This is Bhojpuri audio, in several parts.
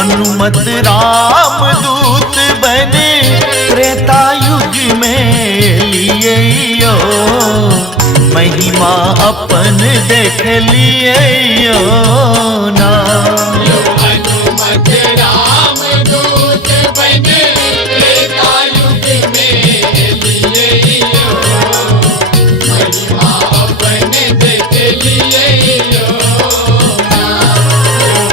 हनुमत राम दूत बने त्रेता युग में लिए यो, महिमा अपन देख लिए यो ना। हनुमत राम दूत बने त्रेता युग में लिए यो, महिमा अपन देख लिए यो ना।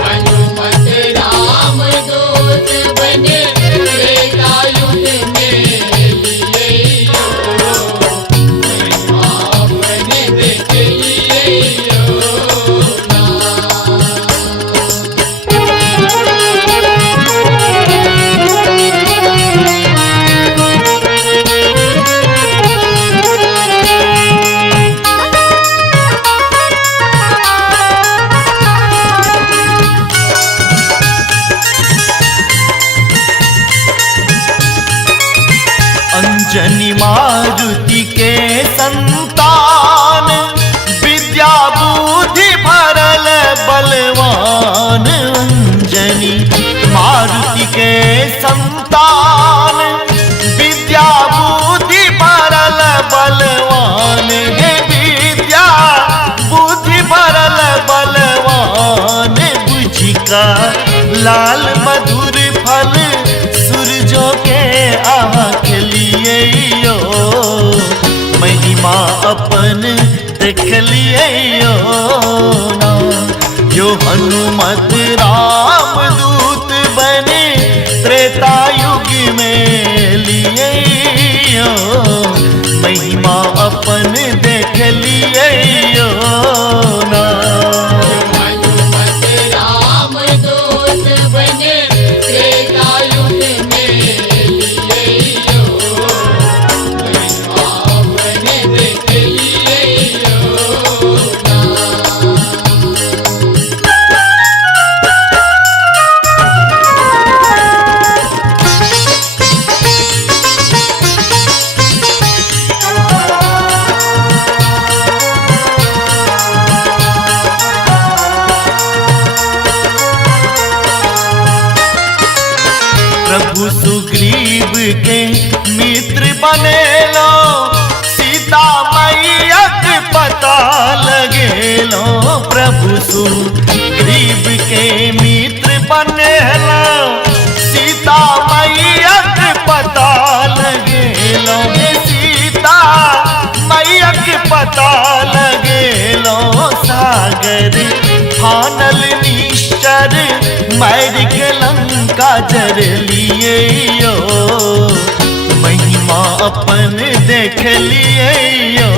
हनुमत राम दूत बने त्रेता युग में लिए यो, महिमा अपन देख लिए यो ना। अंजनी मारुति के संतान, विद्या बुद्धि भरल बलवान। अंजनी मारुति के संतान, विद्या बुद्धि भरल बलवान। हे विद्या बुद्धि भरल बलवान, बुझिका लाल मधुर फल सूरजों के आँख लिए यो, महिमा अपन देख लिए यो ना। यो हनुमत राम दूत बने त्रेता युग में लिए यो, महिमा अपन देख लिए यो ना। हनुमत राम दूत बने त्रेता युग में लिए यो, महिमा अपन देख लिए यो ना। प्रभु सुग्रीव के मित्र बने लो, सीता मैया के पता लगे लो। प्रभु सुग्रीव के मित्र बने लो, सीता मैया के पता लगे लो। हे सीता मैया के पता लगे लो, सागर फानल निश्चर मैर के लंका जर लिए यो, महिमा अपन देख लिए यो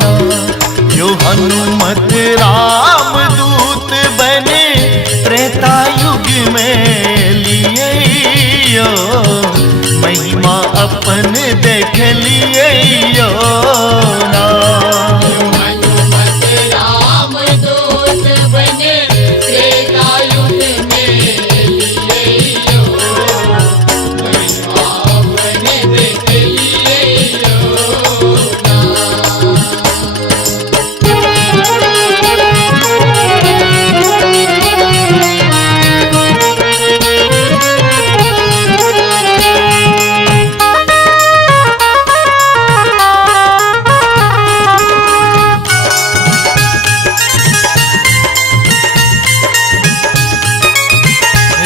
ना। यो हनुमत राम दूत बने त्रेता युग में लिए यो, महिमा अपन देख लिए यो ना। हनुमत राम दूत बने त्रेता युग में लिए यो, महिमा अपन देख लिए यो ना।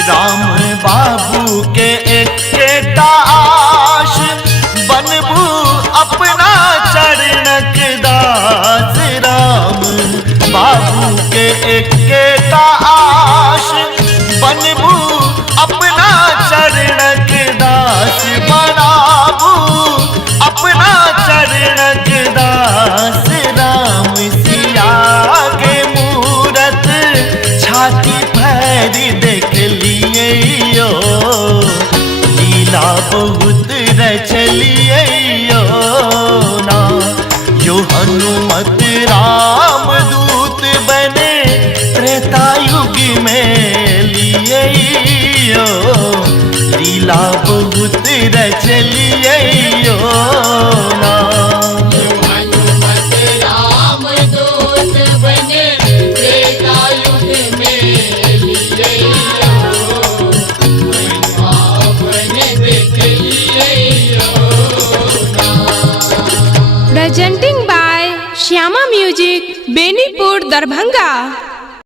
राम बाबू के एक आश, बनबू अपना चरणक दास। राम बाबू के एक आश, बनबू अपना चरणक दास। बनाबू अपना चरणक दास। राम सिया के मूरत छाती फैरी देख लिए यो, लीला बहुत रचलिए यो ना। यो हनुमत राम दूत बने त्रेता युग में लिए यो, लीला बहुत रचलिए यो ना। हनुमत राम दूत बने त्रेता युग में लिए यो, श्यामा म्यूजिक बेनीपुर दरभंगा।